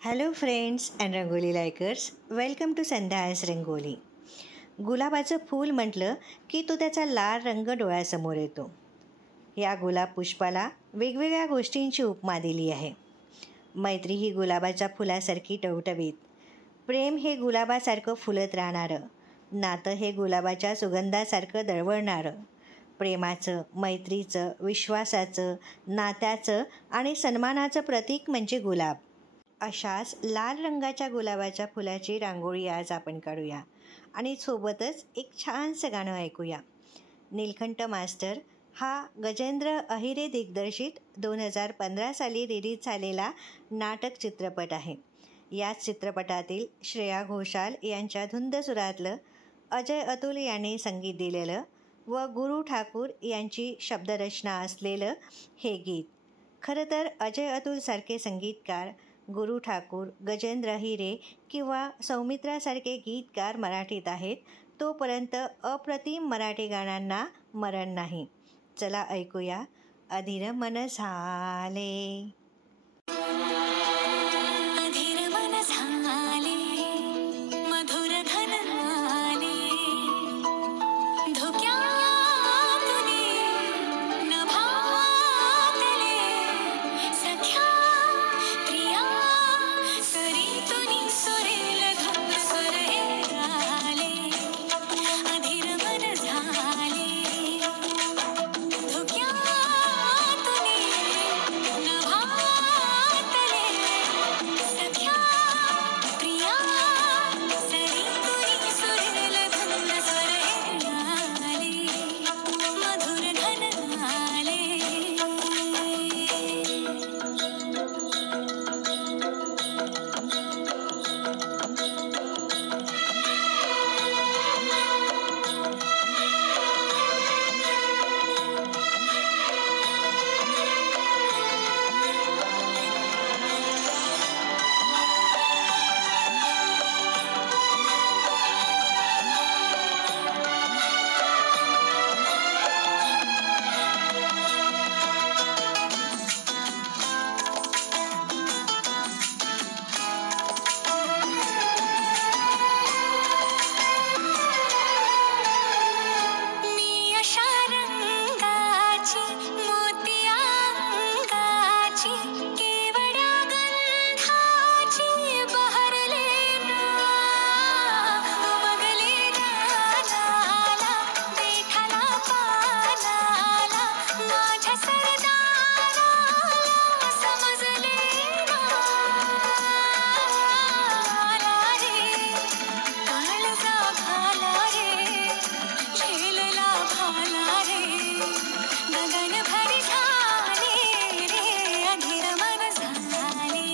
Hello friends and rangoli likers, welcome to Sandhya's rangoli. गुलाबाचं फूल म्हटलं की तो त्याचा लाल रंग डोळ्यासमोर येतो. या गुलाब पुष्पाला वेगवेगळ्या गोष्टींची उपमा दिली आहे. मैत्री ही गुलाबाच्या फुलासारखी टवटवीत, प्रेम हे गुलाबासारखं फुलत राहणारं, नातं हे गुलाबाच्या सुगंधासारखं दळवळणारं. प्रेमाचं, मैत्रीचं, विश्वासाचं, नात्याचं आणि सन्मानाचं प्रतीक म्हणजे गुलाब. अशाच लाल रंगाच्या गुलाबाच्या फुलाची रांगोळी आज आपण काढूया आणि सोबतच एक छानसं गाणं ऐकूया. नीलकंठ मास्टर हा गजेंद्र अहिरे दिग्दर्शित 2015 साली रिलीज झालेला नाटक चित्रपट आहे. याच चित्रपटातील श्रेया घोषाल यांच्या धुंद सुरातलं, अजय अतुल यांनी संगीत दिलेलं व गुरु ठाकूर यांची शब्दरचना असलेलं हे गीत. खरं तर अजय अतुलसारखे संगीतकार, गुरु ठाकूर, गजेंद्र अहिरे किंवा सौमित्रासारखे गीतकार मराठीत आहेत, तोपर्यंत अप्रतिम मराठी गाण्यांना मरण नाही. चला ऐकूया. अधीर मन झाले, अधीर मन झाले, मधुर धन आले, धुक्यातुनी नभातले, सख्या प्रिया सरीतुनी सुरेल धुंद सुरे आले. अधीर मन झाले, धुक्यातुनी नभातले, सख्या प्रिया सरीतुनी सुरेल धुंद सुरे आले, मधुर धन आले. मी अशा रंगाची, मोतिया अंगाची, केवड्या गंधाची बहरले ना, उमगले गालाला, देठाला पानाला, माझ्या सरदाराला समजले ना. आला रे काळजा भाला रे, झेलला भाला रे, गगन भरी झाले रे. अधीर मन झाले,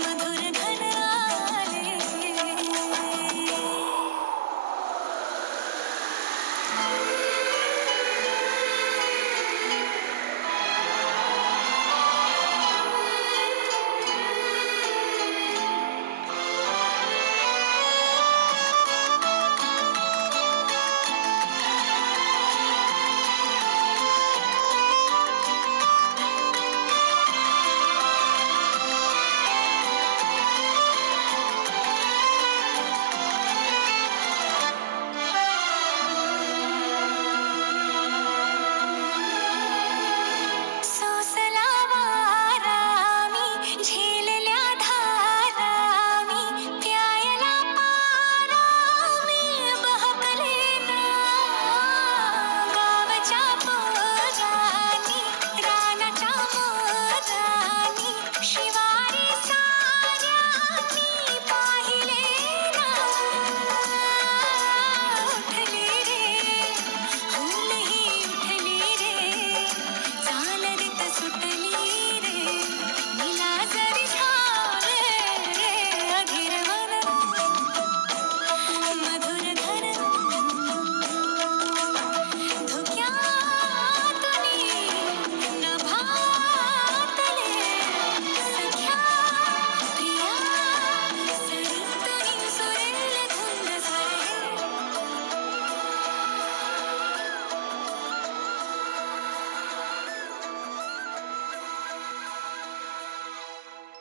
मधुर धन आले. सोसला वारा मी, झेलल्या धारा मी, प्यायला पारा मी, बहकले ना. गावच्या पोरांनी, रानाच्या मोरांनी, शिवारी साऱ्यांनी पाहिले ना. उठले रे हुलही उठली रे, चालरीत सुटली रे, नीला जरी झाले रे. अधीर मन मधुर धन, धुक्यातुनी नभातले, सख्या प्रिया सरीतुनी सुरेल धुंद सुरे.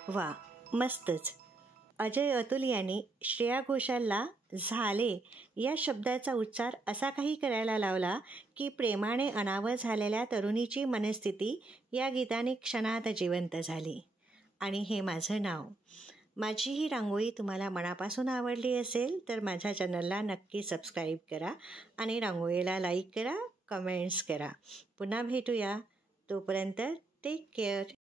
वा, मस्तच. अजय अतुल यांनी श्रेया घोषालला झाले या शब्दाचा उच्चार असा काही करायला लावला की प्रेमाने अनावर झालेल्या तरुणीची मनस्थिती या गीताने क्षणात जिवंत झाली. आणि हे माझं नाव. माझी ही रांगोळी तुम्हाला मनापासून आवडली असेल तर माझ्या चॅनलला नक्की सबस्क्राईब करा आणि रांगोळीला लाईक करा, कमेंट्स करा. पुन्हा भेटूया. तोपर्यंत टेक केअर.